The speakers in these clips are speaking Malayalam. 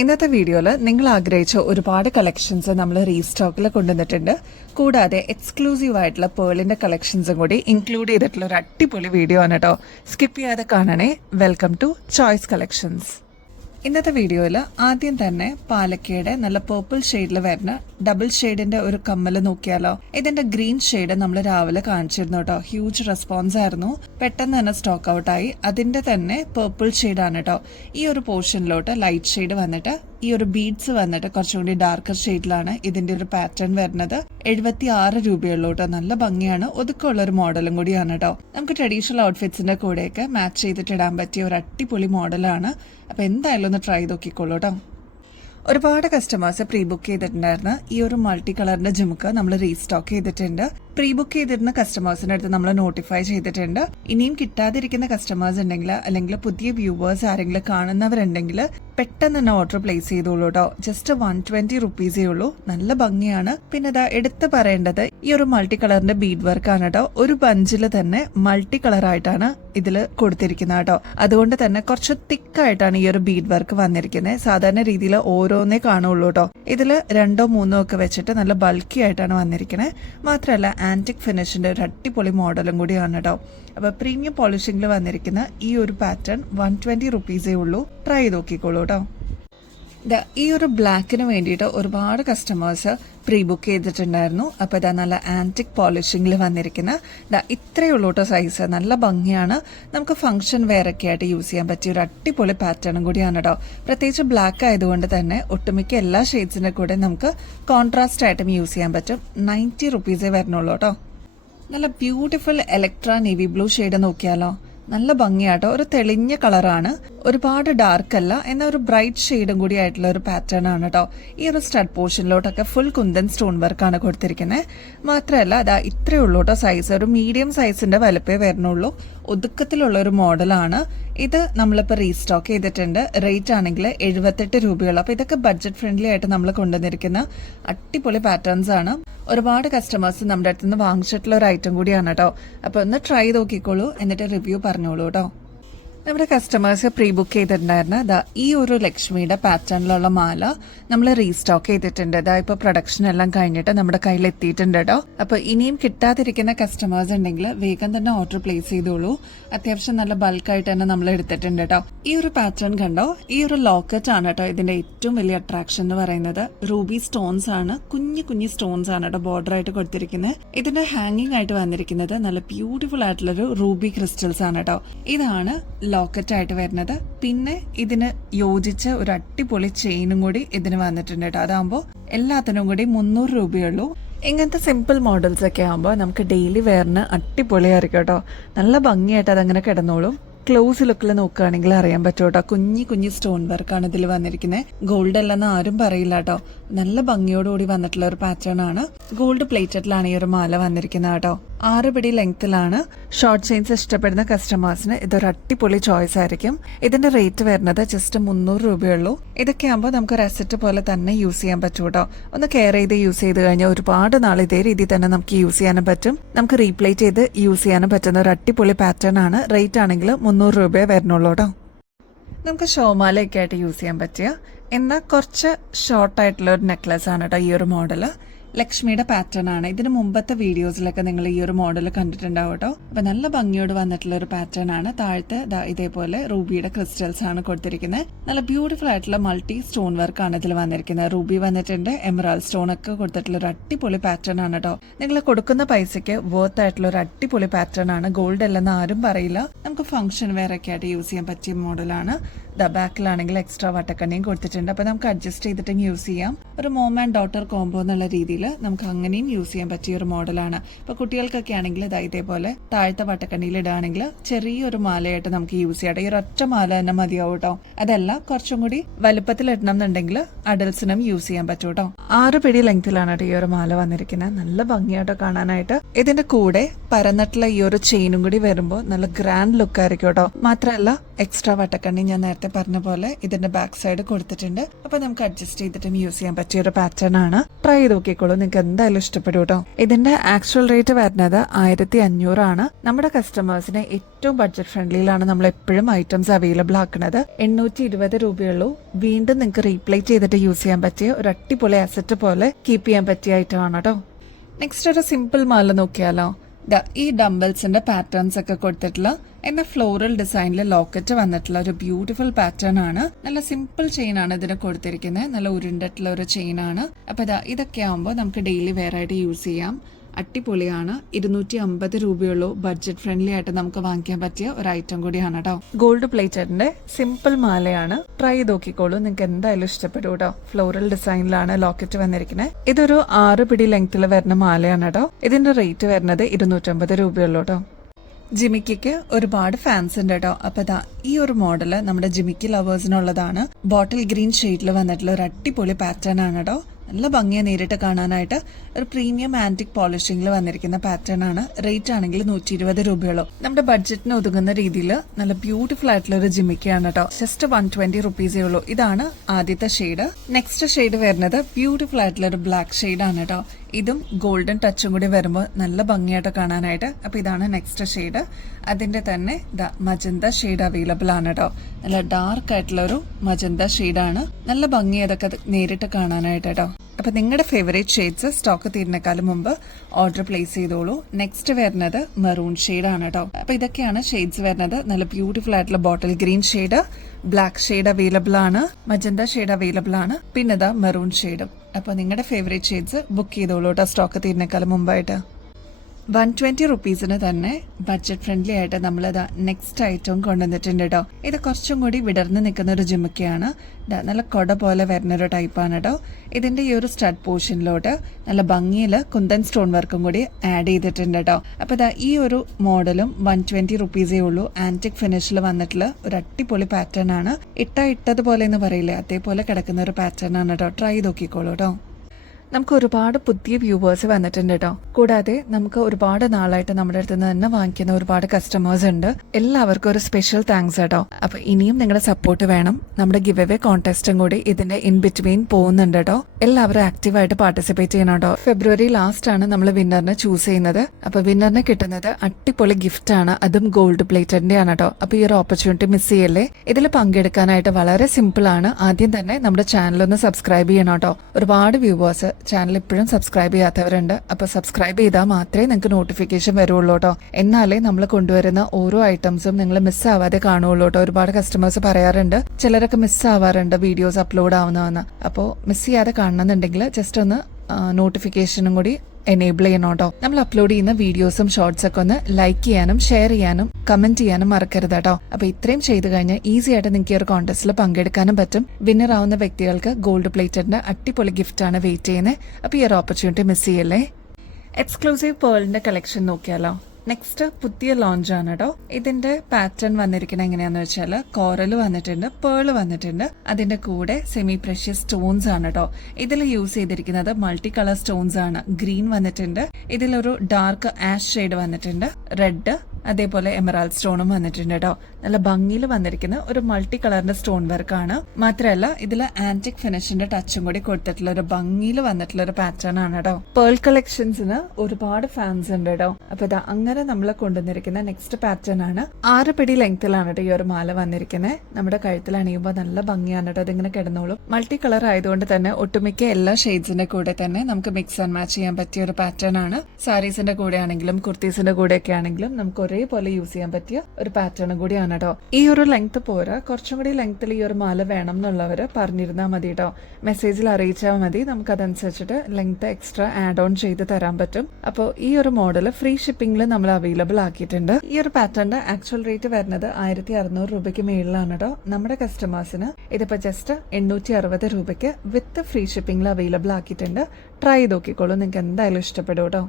ഇന്നത്തെ വീഡിയോയിൽ നിങ്ങൾ ആഗ്രഹിച്ച ഒരുപാട് കളക്ഷൻസ് നമ്മൾ റീസ്റ്റോക്കിൽ കൊണ്ടുവന്നിട്ടുണ്ട്. കൂടാതെ എക്സ്ക്ലൂസീവ് ആയിട്ടുള്ള പേളിന്റെ കളക്ഷൻസും കൂടി ഇൻക്ലൂഡ് ചെയ്തിട്ടുള്ള ഒരു അടിപൊളി വീഡിയോ ആണ് കേട്ടോ. സ്കിപ്പ് ചെയ്യാതെ കാണണേ. Welcome to choice collections. ഇന്നത്തെ വീഡിയോയിൽ ആദ്യം തന്നെ പാലക്കയുടെ നല്ല പേർപ്പിൾ ഷെയ്ഡിൽ വരുന്ന ഡബിൾ ഷെയ്ഡിന്റെ ഒരു കമ്മല് നോക്കിയാലോ. ഇതിന്റെ ഗ്രീൻ ഷെയ്ഡ് നമ്മൾ രാവിലെ കാണിച്ചിരുന്നു കേട്ടോ. ഹ്യൂജ് റെസ്പോൺസ് ആയിരുന്നു. പെട്ടെന്ന് തന്നെ സ്റ്റോക്ക് ഔട്ട് ആയി. അതിന്റെ തന്നെ പേർപ്പിൾ ഷെയ്ഡാണ് കേട്ടോ. ഈ ഒരു പോർഷനിലോട്ട് ലൈറ്റ് ഷെയ്ഡ് വന്നിട്ട് ഈ ഒരു ബീഡ്സ് വന്നിട്ട് കുറച്ചും കൂടി ഡാർക്കർ ഷെയ്ഡിലാണ് ഇതിന്റെ ഒരു പാറ്റേൺ വരുന്നത്. 76 രൂപയുള്ളൂ കേട്ടോ. നല്ല ഭംഗിയാണ്. ഒതുക്കമുള്ള ഒരു മോഡലും കൂടിയാണ് കേട്ടോ. നമുക്ക് ട്രഡീഷണൽ ഔട്ട്ഫിറ്റ്സിന്റെ കൂടെയൊക്കെ മാച്ച് ചെയ്തിട്ട് ഇടാൻ പറ്റിയ ഒരു അടിപൊളി മോഡലാണ്. അപ്പൊ എന്തായാലും ഒന്ന് ട്രൈ നോക്കിക്കോളൂ കേട്ടോ. ഒരുപാട് കസ്റ്റമേഴ്സ് പ്രീ ബുക്ക് ചെയ്തിട്ടുണ്ടായിരുന്ന ഈ ഒരു മൾട്ടി കളറിന്റെ ജുമുക്ക് നമ്മൾ റീസ്റ്റോക്ക് ചെയ്തിട്ടുണ്ട്. പ്രീ ബുക്ക് ചെയ്തിരുന്ന കസ്റ്റമേഴ്സിന്റെ അടുത്ത് നമ്മൾ നോട്ടിഫൈ ചെയ്തിട്ടുണ്ട്. ഇനിയും കിട്ടാതിരിക്കുന്ന കസ്റ്റമേഴ്സ് ഉണ്ടെങ്കിൽ അല്ലെങ്കിൽ പുതിയ വ്യൂവേഴ്സ് ആരെങ്കിലും കാണുന്നവരുണ്ടെങ്കിൽ പെട്ടെന്ന് തന്നെ ഓർഡർ പ്ലേസ് ചെയ്തോളൂ കേട്ടോ. ജസ്റ്റ് 120 റുപ്പീസേ ഉള്ളൂ. നല്ല ഭംഗിയാണ്. പിന്നെ ഇതാ എടുത്ത് പറയേണ്ടത് ഈ ഒരു മൾട്ടി കളറിന്റെ ബീഡ് വർക്ക് ആണ് കേട്ടോ. ഒരു ബഞ്ചിൽ തന്നെ മൾട്ടി കളർ ആയിട്ടാണ് ഇതിൽ കൊടുത്തിരിക്കുന്നത് കേട്ടോ. അതുകൊണ്ട് തന്നെ കുറച്ച് തിക്കായിട്ടാണ് ഈ ഒരു ബീഡ് വർക്ക് വന്നിരിക്കുന്നത്. സാധാരണ രീതിയിൽ ഓരോന്നേ കാണുള്ളൂ കേട്ടോ. ഇതിൽ 2ഓ 3ഓ ഒക്കെ വെച്ചിട്ട് നല്ല ബൾക്കി ആയിട്ടാണ് വന്നിരിക്കുന്നത്. മാത്രമല്ല ആന്റിക് ഫിനിഷിന്റെ ഒരു അടിപൊളി മോഡലും കൂടിയാണ് കേട്ടോ. അപ്പൊ പ്രീമിയം പോളിഷിംഗിൽ വന്നിരിക്കുന്ന ഈ ഒരു പാറ്റേൺ 120 റുപ്പീസേ ഉള്ളൂ. ട്രൈ ചെയ്ത് നോക്കിക്കോളൂ കേട്ടോ. ഈ ഒരു ബ്ലാക്കിന് വേണ്ടിയിട്ട് ഒരുപാട് കസ്റ്റമേഴ്സ് പ്രീ ബുക്ക് ചെയ്തിട്ടുണ്ടായിരുന്നു. അപ്പൊ ഇതാ നല്ല ആന്റിക് പോളിഷിംഗിൽ വന്നിരിക്കുന്ന ഇത്രയേ ഉള്ളൂ കേട്ടോ സൈസ്. നല്ല ഭംഗിയാണ്. നമുക്ക് ഫംഗ്ഷൻ വെയറൊക്കെ ആയിട്ട് യൂസ് ചെയ്യാൻ പറ്റിയ ഒരു അടിപൊളി പാറ്റേണും കൂടിയാണ് കേട്ടോ. പ്രത്യേകിച്ച് ബ്ലാക്ക് ആയതുകൊണ്ട് തന്നെ ഒട്ടുമിക്ക എല്ലാ ഷെയ്ഡ്സിന്റെ കൂടെ നമുക്ക് കോൺട്രാസ്റ്റ് ആയിട്ടും യൂസ് ചെയ്യാൻ പറ്റും. 90 റുപ്പീസേ വരണുള്ളൂ കേട്ടോ. നല്ല beautiful Electra navy blue shade നോക്കിയാലോ. നല്ല ഭംഗിയാട്ടോ. ഒരു തെളിഞ്ഞ കളറാണ്. ഒരുപാട് ഡാർക്ക് അല്ല, എന്നാൽ ഒരു ബ്രൈറ്റ് ഷെയ്ഡും കൂടി ആയിട്ടുള്ള ഒരു പാറ്റേൺ ആണ് കേട്ടോ. ഈ ഒരു സ്റ്റഡ് പോർഷനിലോട്ടൊക്കെ ഫുൾ കുന്തൻ സ്റ്റോൺ വർക്കാണ് കൊടുത്തിരിക്കുന്നത്. മാത്രമല്ല അതാ ഇത്രയേ ഉള്ളൂ കേട്ടോ സൈസ്. ഒരു മീഡിയം സൈസിന്റെ വലുപ്പേ വരണുള്ളൂ. ഒതുക്കത്തിലുള്ള ഒരു മോഡലാണ് ഇത്. നമ്മളിപ്പോൾ റീസ്റ്റോക്ക് ചെയ്തിട്ടുണ്ട്. റേറ്റ് ആണെങ്കിൽ 78 രൂപയുള്ളൂ. അപ്പൊ ഇതൊക്കെ ബഡ്ജറ്റ് ഫ്രണ്ട്ലി ആയിട്ട് നമ്മൾ കൊണ്ടുവന്നിരിക്കുന്ന അടിപൊളി പാറ്റേൺസ് ആണ്. ഒരുപാട് കസ്റ്റമേഴ്സ് നമ്മുടെ അടുത്ത് നിന്ന് വാങ്ങിച്ചിട്ടുള്ള ഒരു ഐറ്റം കൂടിയാണ് കേട്ടോ. അപ്പൊ ഒന്ന് ട്രൈ നോക്കിക്കോളൂ, എന്നിട്ട് റിവ്യൂ പറഞ്ഞോളൂ കേട്ടോ. നമ്മുടെ കസ്റ്റമേഴ്സ് പ്രീ ബുക്ക് ചെയ്തിട്ടുണ്ടായിരുന്ന ഈ ഒരു ലക്ഷ്മിയുടെ പാറ്റേണിലുള്ള മാല നമ്മൾ റീസ്റ്റോക്ക് ചെയ്തിട്ടുണ്ട്. ഇപ്പൊ പ്രൊഡക്ഷൻ എല്ലാം കഴിഞ്ഞിട്ട് നമ്മുടെ കയ്യിൽ എത്തിയിട്ടുണ്ട് കേട്ടോ. അപ്പൊ ഇനിയും കിട്ടാതിരിക്കുന്ന കസ്റ്റമേഴ്സ് ഉണ്ടെങ്കിൽ വേഗം തന്നെ ഓർഡർ പ്ലേസ് ചെയ്തോളൂ. അത്യാവശ്യം നല്ല ബൾക്കായിട്ട് തന്നെ നമ്മൾ എടുത്തിട്ടുണ്ട് കേട്ടോ. ഈ ഒരു പാറ്റേൺ കണ്ടോ. ഈ ഒരു ലോക്കറ്റ് ആണ് കേട്ടോ ഇതിന്റെ ഏറ്റവും വലിയ അട്രാക്ഷൻ എന്ന് പറയുന്നത്. റൂബി സ്റ്റോൺസ് ആണ്. കുഞ്ഞു കുഞ്ഞു സ്റ്റോൺസ് ആണ് കേട്ടോ ബോർഡർ ആയിട്ട് കൊടുത്തിരിക്കുന്നത്. ഇതിന്റെ ഹാങ്ങിങ് ആയിട്ട് വന്നിരിക്കുന്നത് നല്ല ബ്യൂട്ടിഫുൾ ആയിട്ടുള്ളൊരു റൂബി ക്രിസ്റ്റൽസ് ആണ് കേട്ടോ. ഇതാണ് ലോക്കറ്റ് ആയിട്ട് വരുന്നത്. പിന്നെ ഇതിന് യോജിച്ച ഒരു അടിപൊളി ചെയിനും കൂടി ഇതിന് വന്നിട്ടുണ്ട് കേട്ടോ. അതാകുമ്പോൾ എല്ലാത്തിനും കൂടി 300 രൂപയുള്ളൂ. ഇങ്ങനത്തെ സിമ്പിൾ മോഡൽസ് ഒക്കെ ആകുമ്പോൾ നമുക്ക് ഡെയിലി വെയറിന് അടിപൊളിയായിരിക്കും കേട്ടോ. നല്ല ഭംഗിയായിട്ട് അതങ്ങനെ കിടന്നോളും. ക്ലോസ് ലുക്കിൽ നോക്കുകയാണെങ്കിൽ അറിയാൻ പറ്റും കേട്ടോ. കുഞ്ഞി കുഞ്ഞി സ്റ്റോൺ വർക്കാണ് ഇതിൽ വന്നിരിക്കുന്നത്. ഗോൾഡ് അല്ലെന്ന് ആരും പറയില്ല കേട്ടോ. നല്ല ഭംഗിയോടുകൂടി വന്നിട്ടുള്ള ഒരു പാറ്റേൺ ആണ്. ഗോൾഡ് പ്ലേറ്റഡിലാണ് ഈ ഒരു മാല വന്നിരിക്കുന്നത് കേട്ടോ. 6 പിടി ലെങ്ത്തിലാണ്. ഷോർട്ട് ചെയിൻസ് ഇഷ്ടപ്പെടുന്ന കസ്റ്റമേഴ്സിന് ഇതൊരു അടിപൊളി ചോയ്സ് ആയിരിക്കും. ഇതിന്റെ റേറ്റ് വരുന്നത് ജസ്റ്റ് 300 രൂപയുള്ളൂ. ഇതൊക്കെ ആകുമ്പോൾ നമുക്ക് ഒരു അസറ്റ് പോലെ തന്നെ യൂസ് ചെയ്യാൻ പറ്റും കേട്ടോ. ഒന്ന് കെയർ ചെയ്ത് യൂസ് ചെയ്ത് കഴിഞ്ഞാൽ ഒരുപാട് നാൾ ഇതേ രീതിയിൽ തന്നെ നമുക്ക് യൂസ് ചെയ്യാനും പറ്റും. നമുക്ക് റീപ്ലേറ്റ് ചെയ്ത് യൂസ് ചെയ്യാനും പറ്റുന്ന ഒരു അടിപൊളി പാറ്റേൺ ആണ്. റേറ്റ് ആണെങ്കിൽ 300 രൂപയെ വരണുള്ളൂ കേട്ടോ. നമുക്ക് ഷോമാലയൊക്കെ ആയിട്ട് യൂസ് ചെയ്യാൻ പറ്റിയ എന്നാൽ കുറച്ച് ഷോർട്ടായിട്ടുള്ള ഒരു നെക്ലസ് ആണ് കേട്ടോ ഈ ഒരു മോഡല്. ലക്ഷ്മിയുടെ പാറ്റേൺ ആണ്. ഇതിന് മുമ്പത്തെ വീഡിയോസിലൊക്കെ നിങ്ങൾ ഈ ഒരു മോഡൽ കണ്ടിട്ടുണ്ടാവും കേട്ടോ. അപ്പൊ നല്ല ഭംഗിയോട് വന്നിട്ടുള്ള ഒരു പാറ്റേൺ ആണ്. താഴത്തെ ഇതേപോലെ റൂബിയുടെ ക്രിസ്റ്റൽസ് ആണ് കൊടുത്തിരിക്കുന്നത്. നല്ല ബ്യൂട്ടിഫുൾ ആയിട്ടുള്ള മൾട്ടി സ്റ്റോൺ വർക്ക് ആണ് ഇതിൽ വന്നിരിക്കുന്നത്. റൂബി വന്നിട്ടുണ്ട്. എമറാൾഡ് സ്റ്റോൺ ഒക്കെ കൊടുത്തിട്ടുള്ള ഒരു അടിപൊളി പാറ്റേൺ ആണ് കേട്ടോ. നിങ്ങൾ കൊടുക്കുന്ന പൈസയ്ക്ക് വർത്ത് ആയിട്ടുള്ള ഒരു അടിപൊളി പാറ്റേൺ ആണ്. ഗോൾഡ് അല്ലെന്ന് ആരും പറയില്ല. നമുക്ക് ഫംഗ്ഷൻ വെയർ ഒക്കെ ആയിട്ട് യൂസ് ചെയ്യാൻ പറ്റിയ മോഡലാണ്. ബാക്കിലാണെങ്കിൽ എക്സ്ട്രാ വട്ടക്കണ്ണിയും കൊടുത്തിട്ടുണ്ട്. അപ്പൊ നമുക്ക് അഡ്ജസ്റ്റ് ചെയ്തിട്ട് യൂസ് ചെയ്യാം. ഒരു മോം ആൻഡ് ഡോട്ടർ കോംബോ എന്നുള്ള രീതിയിൽ നമുക്ക് അങ്ങനെയും യൂസ് ചെയ്യാൻ പറ്റിയ ഒരു മോഡലാണ്. ഇപ്പൊ കുട്ടികൾക്കൊക്കെ ആണെങ്കിൽ ഇതേപോലെ താഴത്തെ വട്ടക്കണ്ണിയിൽ ഇടുകയാണെങ്കിൽ ചെറിയൊരു മാലയായിട്ട് നമുക്ക് യൂസ് ചെയ്യാം. ഈ ഒരൊറ്റ മാല തന്നെ മതിയാവും കേട്ടോ. അതല്ല കുറച്ചും കൂടി വലുപ്പത്തിൽ ഇടണം എന്നുണ്ടെങ്കിൽ അഡൽസിനും യൂസ് ചെയ്യാൻ പറ്റും കേട്ടോ. 6 പിടി ലെങ്തിലാണ് ഈ ഒരു മാല വന്നിരിക്കുന്നത്. നല്ല ഭംഗിയായിട്ടോ കാണാനായിട്ട്. ഇതിന്റെ കൂടെ പരന്നിട്ടുള്ള ഈ ഒരു ചെയിനും കൂടി വരുമ്പോൾ നല്ല ഗ്രാൻഡ് ലുക്ക് ആയിരിക്കും കേട്ടോ. മാത്രമല്ല എക്സ്ട്രാ വട്ടക്കണ്ണി ഞാൻ നേരത്തെ പറഞ്ഞ പോലെ ഇതിന്റെ ബാക്ക് സൈഡ് കൊടുത്തിട്ടുണ്ട്. അപ്പൊ നമുക്ക് അഡ്ജസ്റ്റ് ചെയ്തിട്ടും യൂസ് ചെയ്യാൻ പറ്റിയ ഒരു പാറ്റേൺ ആണ്. ട്രൈ ചെയ്ത് നോക്കിക്കോളൂ, നിങ്ങൾക്ക് എന്തായാലും ഇഷ്ടപ്പെടും കേട്ടോ. ഇതിന്റെ ആക്ച്വൽ റേറ്റ് വരുന്നത് 1500 ആണ്. നമ്മുടെ കസ്റ്റമേഴ്സിന് ഏറ്റവും ബഡ്ജറ്റ് ഫ്രണ്ട്ലിയിലാണ് നമ്മൾ എപ്പോഴും ഐറ്റംസ് അവൈലബിൾ ആക്കുന്നത്. 820 രൂപയുള്ളൂ. വീണ്ടും നിങ്ങൾക്ക് റീപ്ലേസ് ചെയ്തിട്ട് യൂസ് ചെയ്യാൻ പറ്റിയ ഒരു അടിപൊളി അസറ്റ് പോലെ കീപ്പ് ചെയ്യാൻ പറ്റിയ ഐറ്റം ആണ് കേട്ടോ. നെക്സ്റ്റ് ഒരു സിമ്പിൾ മാല നോക്കിയാലോ. ഈ ഡംബിൾസിന്റെ പാറ്റേൺസ് ഒക്കെ കൊടുത്തിട്ടുള്ള എന്ന ഫ്ലോറൽ ഡിസൈനിൽ ലോക്കറ്റ് വന്നിട്ടുള്ള ഒരു ബ്യൂട്ടിഫുൾ പാറ്റേൺ ആണ്. നല്ല സിമ്പിൾ ചെയിൻ ആണ് ഇതിന് കൊടുത്തിരിക്കുന്നത്. നല്ല ഉരുണ്ടിട്ടുള്ള ഒരു ചെയിൻ ആണ്. അപ്പൊ ഇതൊക്കെ ആവുമ്പോൾ നമുക്ക് ഡെയിലി വെയർ ആയിട്ട് യൂസ് ചെയ്യാം. അടിപൊളിയാണ്. 250 രൂപയുള്ളൂ. ബഡ്ജറ്റ് ഫ്രണ്ട്ലി ആയിട്ട് നമുക്ക് വാങ്ങിക്കാൻ പറ്റിയ ഒരു ഐറ്റം കൂടിയാണ് കേട്ടോ. ഗോൾഡ് പ്ലേറ്റഡിന്റെ സിമ്പിൾ മാലയാണ്. ട്രൈ ചെയ്ത് നോക്കിക്കോളൂ, നിങ്ങൾക്ക് എന്തായാലും ഇഷ്ടപ്പെടും കേട്ടോ. ഫ്ലോറൽ ഡിസൈനിലാണ് ലോക്കറ്റ് വന്നിരിക്കുന്നത്. ഇതൊരു 6 പിടി ലെങ്ത്തിൽ വരുന്ന മാലയാണ് കേട്ടോ. ഇതിന്റെ റേറ്റ് വരുന്നത് 250 രൂപയുള്ളൂ കേട്ടോ. ജിമിക്കിക്ക് ഒരുപാട് ഫാൻസ് ഉണ്ട് കേട്ടോ. അപ്പൊ ഈ ഒരു മോഡല് നമ്മുടെ ജിമിക്കി ലവേഴ്സിനുള്ളതാണ്. ബോട്ടിൽ ഗ്രീൻ ഷെയ്ഡിൽ വന്നിട്ടുള്ള ഒരു അടിപൊളി പാറ്റേൺ ആണ് കേട്ടോ. നല്ല ഭംഗിയെ നേരിട്ട് കാണാനായിട്ട് ഒരു പ്രീമിയം ആന്റിക് പോളിഷിംഗിൽ വന്നിരിക്കുന്ന പാറ്റേൺ ആണ്. റേറ്റ് ആണെങ്കിൽ 120 രൂപയുള്ളൂ. നമ്മുടെ ബഡ്ജറ്റിന് ഒതുങ്ങുന്ന രീതിയിൽ നല്ല ബ്യൂട്ടിഫുൾ ആയിട്ടുള്ള ഒരു ജിമിക്കാണ് കേട്ടോ. ജസ്റ്റ് 120 റുപ്പീസേ ഉള്ളൂ. ഇതാണ് ആദ്യത്തെ ഷെയ്ഡ്. നെക്സ്റ്റ് ഷെയ്ഡ് വരുന്നത് ബ്യൂട്ടിഫുൾ ആയിട്ടുള്ള ഒരു ബ്ലാക്ക് ഷെയ്ഡ് ആണ് കേട്ടോ. ഇതും ഗോൾഡൻ ടച്ചും കൂടി വരുമ്പോൾ നല്ല ഭംഗിയായിട്ട് കാണാനായിട്ട്. അപ്പൊ ഇതാണ് നെക്സ്റ്റ് ഷെയ്ഡ്. അതിന്റെ തന്നെ മജന്ത ഷെയ്ഡ് അവൈലബിൾ ആണ് കേട്ടോ. നല്ല ഡാർക്ക് ആയിട്ടുള്ള ഒരു മജന്ത ഷെയ്ഡാണ്. നല്ല ഭംഗി അതൊക്കെ നേരിട്ട് കാണാനായിട്ട് കേട്ടോ. അപ്പൊ നിങ്ങളുടെ ഫേവറേറ്റ് ഷെയ്ഡ്സ് സ്റ്റോക്ക് തീരുന്നേക്കാളും മുമ്പ് ഓർഡർ പ്ലേസ് ചെയ്തോളൂ. നെക്സ്റ്റ് വരുന്നത് മെറൂൺ ഷെയ്ഡ് ആണ് കേട്ടോ. അപ്പൊ ഇതൊക്കെയാണ് ഷെയ്ഡ്സ് വരുന്നത്. നല്ല ബ്യൂട്ടിഫുൾ ആയിട്ടുള്ള bottle green shade, black shade available ആണ്, മജന്ത ഷെയ്ഡ് അവൈലബിൾ ആണ്, പിന്നെ മെറൂൺ ഷെയ്ഡും. അപ്പൊ നിങ്ങളുടെ ഫേവറേറ്റ് ഷെയ്ഡ്സ് ബുക്ക് ചെയ്തോളൂ കേട്ടോ സ്റ്റോക്ക് തീരുന്നേക്കാളും മുമ്പായിട്ട്. 120 റുപ്പീസിന് തന്നെ ബഡ്ജറ്റ് ഫ്രണ്ട്ലി ആയിട്ട് നമ്മളിതാ നെക്സ്റ്റ് ഐറ്റവും കൊണ്ടുവന്നിട്ടുണ്ട് കേട്ടോ. ഇത് കുറച്ചും കൂടി വിടർന്ന് നിൽക്കുന്ന ഒരു ജിമിക്കയാണ്. നല്ല കൊട പോലെ വരുന്ന ഒരു ടൈപ്പാണ് കേട്ടോ. ഇതിന്റെ ഈ ഒരു സ്റ്റഡ് പോർഷനിലോട്ട് നല്ല ഭംഗിയിൽ കുന്തൻ സ്റ്റോൺ വർക്കും കൂടി ആഡ് ചെയ്തിട്ടുണ്ട് കേട്ടോ. അപ്പൊ ഈ ഒരു മോഡലും 120 റുപ്പീസേ ഉള്ളൂ. ആന്റിക് ഫിനിഷിൽ വന്നിട്ടുള്ള ഒരു അടിപൊളി പാറ്റേൺ ആണ്. ഇട്ടതുപോലെ എന്ന് പറയില്ലേ, അതേപോലെ കിടക്കുന്ന ഒരു പാറ്റേൺ ആണ് കേട്ടോ. ട്രൈ ചെയ്ത് നോക്കിക്കോളൂ കേട്ടോ. നമുക്ക് ഒരുപാട് പുതിയ വ്യൂവേഴ്സ് വന്നിട്ടുണ്ട് കേട്ടോ. കൂടാതെ നമുക്ക് ഒരുപാട് നാളായിട്ട് നമ്മുടെ അടുത്ത് നിന്ന് തന്നെ വാങ്ങിക്കുന്ന ഒരുപാട് കസ്റ്റമേഴ്സ് ഉണ്ട്. എല്ലാവർക്കും ഒരു സ്പെഷ്യൽ താങ്ക്സ് കേട്ടോ. അപ്പൊ ഇനിയും നിങ്ങളുടെ സപ്പോർട്ട് വേണം. നമ്മുടെ ഗിവ് അവേ കോൺടെസ്റ്റും കൂടി ഇതിന്റെ ഇൻ ബിറ്റ്വീൻ പോകുന്നുണ്ട് കേട്ടോ. എല്ലാവരും ആക്റ്റീവായിട്ട് പാർട്ടിസിപ്പേറ്റ് ചെയ്യണം കേട്ടോ. ഫെബ്രുവരി ലാസ്റ്റ് ആണ് നമ്മൾ വിന്നറിനെ ചൂസ് ചെയ്യുന്നത്. അപ്പൊ വിന്നറിന് കിട്ടുന്നത് അടിപൊളി ഗിഫ്റ്റ് ആണ്. അതും ഗോൾഡ് പ്ലേറ്റഡിന്റെ ആണ് കേട്ടോ. അപ്പൊ ഈ ഒരു ഓപ്പർച്യൂണിറ്റി മിസ് ചെയ്യല്ലേ. ഇതിൽ പങ്കെടുക്കാനായിട്ട് വളരെ സിമ്പിൾ ആണ്. ആദ്യം തന്നെ നമ്മുടെ ചാനൽ ഒന്ന് സബ്സ്ക്രൈബ് ചെയ്യണം കേട്ടോ. ഒരുപാട് വ്യൂവേഴ്സ് ചാനൽ ഇപ്പോഴും സബ്സ്ക്രൈബ് ചെയ്യാത്തവരുണ്ട്. അപ്പൊ സബ്സ്ക്രൈബ് ചെയ്താൽ മാത്രമേ നിങ്ങൾക്ക് നോട്ടിഫിക്കേഷൻ വരുള്ളൂ കേട്ടോ. എന്നാലേ നമ്മൾ കൊണ്ടുവരുന്ന ഓരോ ഐറ്റംസും നിങ്ങൾ മിസ്സാവാതെ കാണുള്ളൂ കേട്ടോ. ഒരുപാട് കസ്റ്റമേഴ്സ് പറയാറുണ്ട് ചിലരൊക്കെ മിസ്സാവാറുണ്ട് വീഡിയോസ് അപ്ലോഡ് ആവുന്നതെന്ന്. അപ്പോൾ മിസ് ചെയ്യാതെ കാണണമെന്നുണ്ടെങ്കിൽ ജസ്റ്റ് ഒന്ന് നോട്ടിഫിക്കേഷനും കൂടി എനേബിൾ ചെയ്യണം കേട്ടോ. നമ്മൾ അപ്ലോഡ് ചെയ്യുന്ന വീഡിയോസും ഷോർട്സ് ഒക്കെ ഒന്ന് ലൈക്ക് ചെയ്യാനും ഷെയർ ചെയ്യാനും കമന്റ് ചെയ്യാനും മറക്കരുത് കേട്ടോ. അപ്പൊ ഇത്രയും ചെയ്തു കഴിഞ്ഞാൽ ഈസി ആയിട്ട് നിങ്ങൾക്ക് ഈ ഒരു കോൺടെസ്റ്റിൽ പങ്കെടുക്കാനും പറ്റും. വിന്നർ ആവുന്ന വ്യക്തികൾക്ക് ഗോൾഡ് പ്ലേറ്റഡിന്റെ അടിപൊളി ഗിഫ്റ്റ് ആണ് വെയിറ്റ് ചെയ്യുന്നത്. അപ്പൊ ഈ ഒരു ഓപ്പർച്യൂണിറ്റി മിസ് ചെയ്യല്ലേ. എക്സ്ക്ലൂസീവ് പേളിന്റെ കളക്ഷൻ നോക്കിയാലോ. നെക്സ്റ്റ് പുതിയ ലോഞ്ച് ആണ് കേട്ടോ. ഇതിന്റെ പാറ്റേൺ വന്നിരിക്കുന്നത് എങ്ങനെയാന്ന് വെച്ചാൽ കോറൽ വന്നിട്ടുണ്ട്, പേള് വന്നിട്ടുണ്ട്. അതിന്റെ കൂടെ സെമി പ്രഷ്യസ് സ്റ്റോൺസ് ആണ് കേട്ടോ. ഇതിൽ യൂസ് ചെയ്തിരിക്കുന്നത് മൾട്ടി കളർ സ്റ്റോൺസ് ആണ്. ഗ്രീൻ വന്നിട്ടുണ്ട്, ഇതിലൊരു ഡാർക്ക് ആഷ് ഷെയ്ഡ് വന്നിട്ടുണ്ട്, റെഡ്, അതേപോലെ എമറാൾഡ് സ്റ്റോണും വന്നിട്ടുണ്ട് കേട്ടോ. നല്ല ഭംഗിയിൽ വന്നിരിക്കുന്ന ഒരു മൾട്ടി കളറിന്റെ സ്റ്റോൺ വർക്കാണ്. മാത്രമല്ല ഇതിൽ ആന്റിക് ഫിനിഷിന്റെ ടച്ചും കൂടി കൊടുത്തിട്ടുള്ള ഒരു ഭംഗിയിൽ വന്നിട്ടുള്ള ഒരു പാറ്റേൺ ആണ് കേട്ടോ. പേൾ കളക്ഷൻസിന് ഒരുപാട് ഫാൻസ് ഉണ്ട് കേട്ടോ. അപ്പൊ അങ്ങനെ നമ്മൾ കൊണ്ടുവന്നിരിക്കുന്ന നെക്സ്റ്റ് പാറ്റേൺ ആണ്. 6 പിടി ലെങ്ത്തിലാണ് കേട്ടോ ഈ ഒരു മാല വന്നിരിക്കുന്നത്. നമ്മുടെ കഴുത്തിൽ അണിയുമ്പോൾ നല്ല ഭംഗിയാണ് കേട്ടോ. അതിങ്ങനെ കിടന്നോളും. മൾട്ടി കളർ ആയതുകൊണ്ട് തന്നെ ഒട്ടുമിക്ക എല്ലാ ഷെയ്ഡ്സിന്റെ കൂടെ തന്നെ നമുക്ക് മിക്സ് ആൻഡ് മാച്ച് ചെയ്യാൻ പറ്റിയ ഒരു പാറ്റേൺ ആണ്. സാരീസിന്റെ കൂടെ ആണെങ്കിലും കുർത്തീസിന്റെ കൂടെ ഒക്കെ ആണെങ്കിലും നമുക്ക് ഒരേപോലെ യൂസ് ചെയ്യാൻ പറ്റിയ ഒരു പാറ്റേൺ കൂടിയാണ് കേട്ടോ. ഈ ഒരു ലെങ്ത് പോരാ, കുറച്ചും കൂടി ലെങ്ത്തിൽ ഈ ഒരു മാല വേണം എന്നുള്ളവര് പറഞ്ഞിരുന്നാൽ മതി കേട്ടോ. മെസ്സേജിൽ അറിയിച്ചാൽ മതി. നമുക്ക് അതനുസരിച്ചിട്ട് ലെങ്ത് എക്സ്ട്രാ ആഡ് ഓൺ ചെയ്ത് തരാൻ പറ്റും. അപ്പോൾ ഈ ഒരു മോഡൽ ഫ്രീ ഷിപ്പിംഗിൽ നമ്മൾ അവൈലബിൾ ആക്കിയിട്ടുണ്ട്. ഈ ഒരു പാറ്റേണിന്റെ ആക്ച്വൽ റേറ്റ് വരുന്നത് 1600 രൂപയ്ക്ക് മേളിലാണ് കേട്ടോ. നമ്മുടെ കസ്റ്റമേഴ്സിന് ഇതിപ്പോ ജസ്റ്റ് 860 രൂപയ്ക്ക് വിത്ത് ഫ്രീ ഷിപ്പിംഗിൽ അവൈലബിൾ ആക്കിയിട്ടുണ്ട്. ട്രൈ ചെയ്ത് നോക്കിക്കോളൂ, നിങ്ങൾക്ക് എന്തായാലും ഇഷ്ടപ്പെടും കേട്ടോ.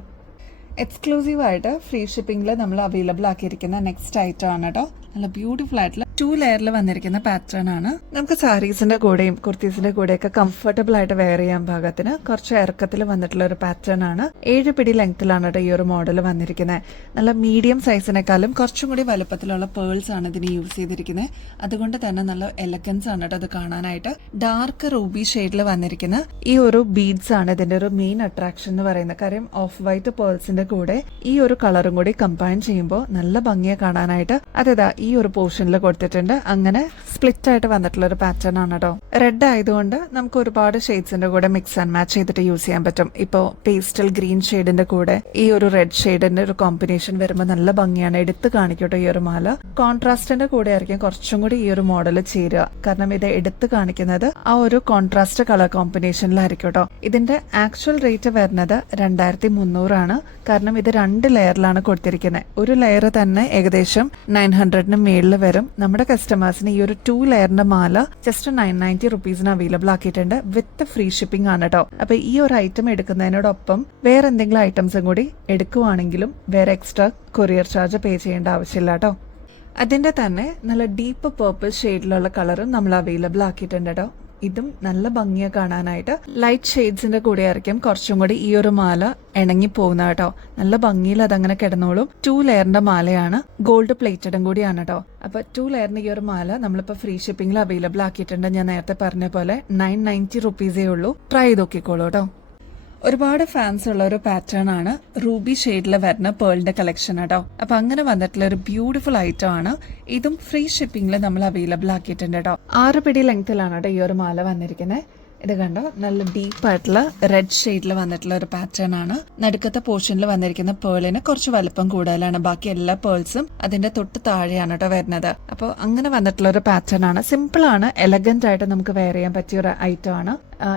എക്സ്ക്ലൂസീവ് ആയിട്ട് ഫ്രീ ഷിപ്പിംഗിൽ നമ്മൾ അവൈലബിൾ ആക്കിയിരിക്കുന്ന നെക്സ്റ്റ് ഐറ്റം ആണ് കേട്ടോ. നല്ല ബ്യൂട്ടിഫുൾ ആയിട്ടുള്ള ലെയറിൽ വന്നിരിക്കുന്ന പാറ്റേൺ ആണ്. നമുക്ക് സാരീസിന്റെ കൂടെയും കുർത്തീസിന്റെ കൂടെയൊക്കെ കംഫർട്ടബിൾ ആയിട്ട് വെയർ ചെയ്യാൻ പാകത്തിന് കുറച്ച് ഇറക്കത്തിൽ വന്നിട്ടുള്ള ഒരു പാറ്റേൺ ആണ്. 7 പിടി ലെങ്ത്തിലാണ് ഈ ഒരു മോഡൽ വന്നിരിക്കുന്നത്. നല്ല മീഡിയം സൈസിനേക്കാളും കുറച്ചും കൂടി വലുപ്പത്തിലുള്ള പേൾസ് ആണ് ഇതിന് യൂസ് ചെയ്തിരിക്കുന്നത്. അതുകൊണ്ട് തന്നെ നല്ല എലഗൻസ് ആണ് കേട്ടോ അത് കാണാനായിട്ട്. ഡാർക്ക് റൂബി ഷെയ്ഡിൽ വന്നിരിക്കുന്ന ഈ ഒരു ബീഡ്സ് ആണ് ഇതിന്റെ ഒരു മെയിൻ അട്രാക്ഷൻ എന്ന് പറയുന്നത്. കാര്യം ഓഫ് വൈറ്റ് പേൾസിന്റെ കൂടെ ഈ ഒരു കളറും കൂടി കമ്പൈൻ ചെയ്യുമ്പോൾ നല്ല ഭംഗിയെ കാണാനായിട്ട് അതേതാ ഈ ഒരു പോർഷനിൽ കൊടുത്തിട്ടുണ്ട്. അങ്ങനെ സ്പ്ലിറ്റ് ആയിട്ട് വന്നിട്ടുള്ള ഒരു പാറ്റേൺ ആണ് കേട്ടോ. റെഡ് ആയതുകൊണ്ട് നമുക്ക് ഒരുപാട് ഷെയ്ഡ്സിന്റെ കൂടെ മിക്സ് ആൻഡ് മാച്ച് ചെയ്തിട്ട് യൂസ് ചെയ്യാൻ പറ്റും. ഇപ്പോ പേസ്റ്റൽ ഗ്രീൻ ഷെയ്ഡിന്റെ കൂടെ ഈ ഒരു റെഡ് ഷെയ്ഡിന്റെ ഒരു കോമ്പിനേഷൻ വരുമ്പോൾ നല്ല ഭംഗിയാണ്. എടുത്ത് കാണിക്കട്ടെ ഈ ഒരു മാല. കോൺട്രാസ്റ്റിന്റെ കൂടെ ആയിരിക്കും കുറച്ചും കൂടി ഈ ഒരു മോഡൽ ചേരുക. കാരണം ഇത് എടുത്ത് കാണിക്കുന്നത് ആ ഒരു കോൺട്രാസ്റ്റ് കളർ കോമ്പിനേഷനിലായിരിക്കും കേട്ടോ. ഇതിന്റെ ആക്ച്വൽ റേറ്റ് വരുന്നത് 2300 ആണ്. കാരണം ഇത് 2 ലെയറിലാണ് കൊടുത്തിരിക്കുന്നത്. ഒരു ലെയർ തന്നെ ഏകദേശം 900 മേളിൽ വരും. നമ്മുടെ കസ്റ്റമേഴ്സിന് ഈ ഒരു 2 ലെയറിന്റെ മാല ജസ്റ്റ് 990 റുപ്പീസിന് അവൈലബിൾ ആക്കിയിട്ടുണ്ട്. വിത്ത് ഫ്രീ ഷിപ്പിംഗ് ആണ് കേട്ടോ. അപ്പൊ ഈ ഒരു ഐറ്റം എടുക്കുന്നതിനോടൊപ്പം വേറെ എന്തെങ്കിലും ഐറ്റംസും കൂടി എടുക്കുവാണെങ്കിലും വേറെ എക്സ്ട്രാ കൊറിയർ ചാർജ് പേ ചെയ്യേണ്ട ആവശ്യമില്ല കേട്ടോ. അതിന്റെ തന്നെ നല്ല ഡീപ്പ് പേർപ്പിൾ ഷെയ്ഡിലുള്ള കളറും നമ്മൾ അവൈലബിൾ ആക്കിയിട്ടുണ്ട് കേട്ടോ. ഇതും നല്ല ഭംഗിയെ കാണാനായിട്ട് ലൈറ്റ് ഷെയ്ഡ്സിന്റെ കൂടെ ആയിരിക്കും കുറച്ചും കൂടി ഈ ഒരു മാല ഇണങ്ങി പോകുന്ന കേട്ടോ. നല്ല ഭംഗിയിൽ അതങ്ങനെ കിടന്നോളും. 2 ലെയറിന്റെ മാലയാണ്. ഗോൾഡ് പ്ലേറ്റഡും കൂടിയാണ് കേട്ടോ. അപ്പൊ 2 ലെയറിന്റെ ഈ ഒരു മാല നമ്മളിപ്പോ ഫ്രീ ഷിപ്പിംഗിൽ അവൈലബിൾ ആക്കിയിട്ടുണ്ട്. ഞാൻ നേരത്തെ പറഞ്ഞ പോലെ 990 റുപ്പീസേ ഉള്ളൂ. ട്രൈ ചെയ്ത് നോക്കിക്കോളൂ കേട്ടോ. ഒരുപാട് ഫാൻസ് ഉള്ള ഒരു പാറ്റേൺ ആണ് റൂബി ഷെയ്ഡിൽ വരുന്ന പേളിന്റെ കളക്ഷൻ കേട്ടോ. അപ്പൊ അങ്ങനെ വന്നിട്ടുള്ള ഒരു ബ്യൂട്ടിഫുൾ ഐറ്റം ആണ്. ഇതും ഫ്രീ ഷിപ്പിംഗിൽ നമ്മൾ അവൈലബിൾ ആക്കിയിട്ടുണ്ട് കേട്ടോ. 6 പിടി ലെങ്ത്തിലാണ് കേട്ടോ ഈ ഒരു മാല വന്നിരിക്കുന്നത്. ഇത് കണ്ടോ, നല്ല ഡീപ്പ് ആയിട്ടുള്ള റെഡ് ഷെയ്ഡിൽ വന്നിട്ടുള്ള ഒരു പാറ്റേൺ ആണ്. നടുക്കത്തെ പോർഷനിൽ വന്നിരിക്കുന്ന പേളിന് കുറച്ച് വലുപ്പം കൂടുതലാണ്. ബാക്കി എല്ലാ പേൾസും അതിന്റെ തൊട്ട് താഴെയാണ് കേട്ടോ വരുന്നത്. അപ്പോൾ അങ്ങനെ വന്നിട്ടുള്ള ഒരു പാറ്റേൺ ആണ്. സിമ്പിൾ ആണ്, എലഗന്റ് ആയിട്ട് നമുക്ക് വെയർ ചെയ്യാൻ പറ്റിയ ഒരു ഐറ്റം ആണ്.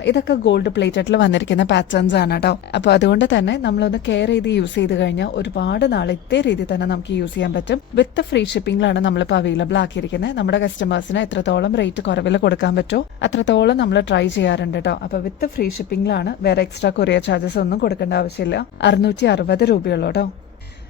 ഇതൊക്കെ ഗോൾഡ് പ്ലേറ്റഡിൽ വന്നിരിക്കുന്ന പാറ്റേൺസ് ആണ് കേട്ടോ. അപ്പൊ അതുകൊണ്ട് തന്നെ നമ്മളൊന്ന് കെയർ ചെയ്ത് യൂസ് ചെയ്ത് കഴിഞ്ഞാൽ ഒരുപാട് നാൾ ഇതേ രീതിയിൽ തന്നെ നമുക്ക് യൂസ് ചെയ്യാൻ പറ്റും. വിത്ത് ഫ്രീ ഷിപ്പിംഗിലാണ് നമ്മളിപ്പോൾ അവൈലബിൾ ആക്കിയിരിക്കുന്നത്. നമ്മുടെ കസ്റ്റമേഴ്സിന് എത്രത്തോളം റേറ്റ് കുറവിൽ കൊടുക്കാൻ പറ്റുമോ അത്രത്തോളം നമ്മൾ ട്രൈ ചെയ്യാറുണ്ട് കേട്ടോ. അപ്പൊ വിത്ത് ഫ്രീ ഷിപ്പിംഗിലാണ്. വേറെ എക്സ്ട്രാ കൊറിയർ ചാർജസ് ഒന്നും കൊടുക്കേണ്ട ആവശ്യമില്ല. 660 രൂപയുള്ളൂ കേട്ടോ.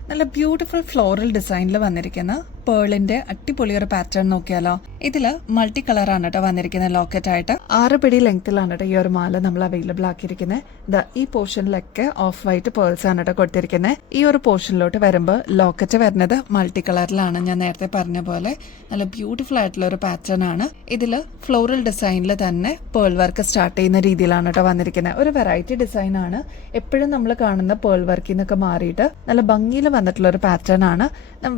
നല്ല ബ്യൂട്ടിഫുൾ ഫ്ലോറൽ ഡിസൈനിൽ വന്നിരിക്കുന്ന പേളിന്റെ അടിപൊളി ഒരു പാറ്റേൺ നോക്കിയാലോ. ഇതില് മൾട്ടി കളറാണ് കേട്ടോ വന്നിരിക്കുന്ന ലോക്കറ്റ് ആയിട്ട്. 6 പിടി ലെങ്ത്തിലാണ് കേട്ടോ ഈ ഒരു മാല നമ്മൾ അവൈലബിൾ ആക്കിയിരിക്കുന്നത്. ഈ പോർഷനിലൊക്കെ ഓഫ് വൈറ്റ് പേൾസ് ആണ് കേട്ടോ കൊടുത്തിരിക്കുന്നത്. ഈ ഒരു പോർഷനിലോട്ട് വരുമ്പോൾ ലോക്കറ്റ് വരുന്നത് മൾട്ടി കളറിലാണ്. ഞാൻ നേരത്തെ പറഞ്ഞ പോലെ നല്ല ബ്യൂട്ടിഫുൾ ആയിട്ടുള്ള ഒരു പാറ്റേൺ ആണ്. ഇതില് ഫ്ലോറൽ ഡിസൈനിൽ തന്നെ പേൾ വർക്ക് സ്റ്റാർട്ട് ചെയ്യുന്ന രീതിയിലാണ് കേട്ടോ വന്നിരിക്കുന്നത്. ഒരു വെറൈറ്റി ഡിസൈൻ ആണ്. എപ്പോഴും നമ്മൾ കാണുന്ന പേൾ വർക്കിൽ നിന്നൊക്കെ മാറിയിട്ട് നല്ല ഭംഗിയിൽ വന്നിട്ടുള്ള ഒരു പാറ്റേൺ ആണ്.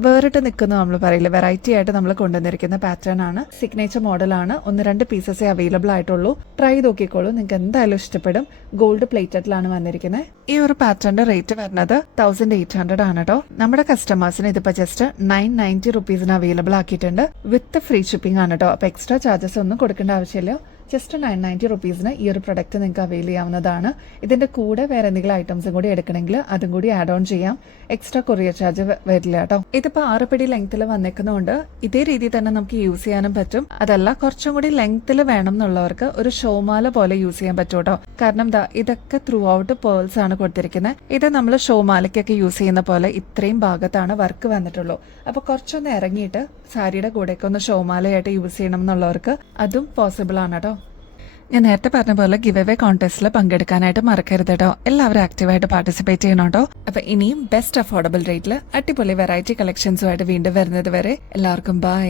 വേറിട്ട് നിൽക്കുന്ന നമ്മൾ പറയില്ല, വെറൈറ്റി ആയിട്ട് നമ്മൾ കൊണ്ടുവന്നിരിക്കുന്ന പാറ്റേൺ ആണ്. സിഗ്നേച്ചർ മോഡലാണ്. 1-2 പീസസേ അവൈലബിൾ ആയിട്ടുള്ളൂ. ട്രൈ നോക്കിക്കോളൂ, നിങ്ങൾക്ക് എന്തായാലും ഇഷ്ടപ്പെടും. ഗോൾഡ് പ്ലേറ്റഡിലാണ് വന്നിരിക്കുന്നത്. ഈ ഒരു പാറ്റേണിന്റെ റേറ്റ് വരുന്നത് 1800 ആണ് കേട്ടോ. നമ്മുടെ കസ്റ്റമേഴ്സിന് ഇതിപ്പോ ജസ്റ്റ് 990 റുപ്പീസിന് അവൈലബിൾ ആക്കിയിട്ടുണ്ട്. വിത്ത് ഫ്രീ ഷിപ്പിംഗ് ആണ് കേട്ടോ. അപ്പൊ എക്സ്ട്രാ ചാർജസ് ഒന്നും കൊടുക്കേണ്ട ആവശ്യമില്ല. ജസ്റ്റ് 990 റുപ്പീസിന് ഈ ഒരു പ്രൊഡക്റ്റ് നിങ്ങൾക്ക് അവൈൽ ചെയ്യാവുന്നതാണ്. ഇതിന്റെ കൂടെ വേറെ എന്തെങ്കിലും ഐറ്റംസും കൂടി എടുക്കണമെങ്കിൽ അതും കൂടി ആഡ് ഓൺ ചെയ്യാം. എക്സ്ട്രാ കൊറിയർ ചാർജ് വരില്ല കേട്ടോ. ഇതിപ്പോ 6 പിടി ലെങ്ത്തിൽ വന്നേക്കുന്നതുകൊണ്ട് ഇതേ രീതിയിൽ തന്നെ നമുക്ക് യൂസ് ചെയ്യാനും പറ്റും. അതല്ല കുറച്ചും കൂടി ലെങ്ത്തിൽ വേണം എന്നുള്ളവർക്ക് ഒരു ഷോമാല പോലെ യൂസ് ചെയ്യാൻ പറ്റും കേട്ടോ. കാരണം ഇതൊക്കെ ത്രൂ ഔട്ട് പേൾസ് ആണ് കൊടുത്തിരിക്കുന്നത്. ഇത് നമ്മൾ ഷോമാലയ്ക്കൊക്കെ യൂസ് ചെയ്യുന്ന പോലെ ഇത്രയും ഭാഗത്താണ് വർക്ക് വന്നിട്ടുള്ളൂ. അപ്പൊ കുറച്ചൊന്ന് ഇറങ്ങിയിട്ട് സാരിയുടെ കൂടെയൊക്കെ ഒന്ന് ഷോമാലയായിട്ട് യൂസ് ചെയ്യണം എന്നുള്ളവർക്ക് അതും പോസിബിൾ ആണ് കേട്ടോ. ഞാൻ നേരത്തെ പറഞ്ഞ പോലെ ഗിവ് അവേ കോൺടെസ്റ്റിൽ പങ്കെടുക്കാനായിട്ട് മറക്കരുത് കേട്ടോ. എല്ലാവരും ആക്റ്റീവായിട്ട് പാർട്ടിസിപ്പേറ്റ് ചെയ്യണം കേട്ടോ. അപ്പൊ ഇനിയും ബെസ്റ്റ് അഫോർഡബിൾ റേറ്റിൽ അടിപൊളി വെറൈറ്റി കളക്ഷൻസുമായിട്ട് വീണ്ടും വരുന്നത് വരെ എല്ലാവർക്കും ബൈ.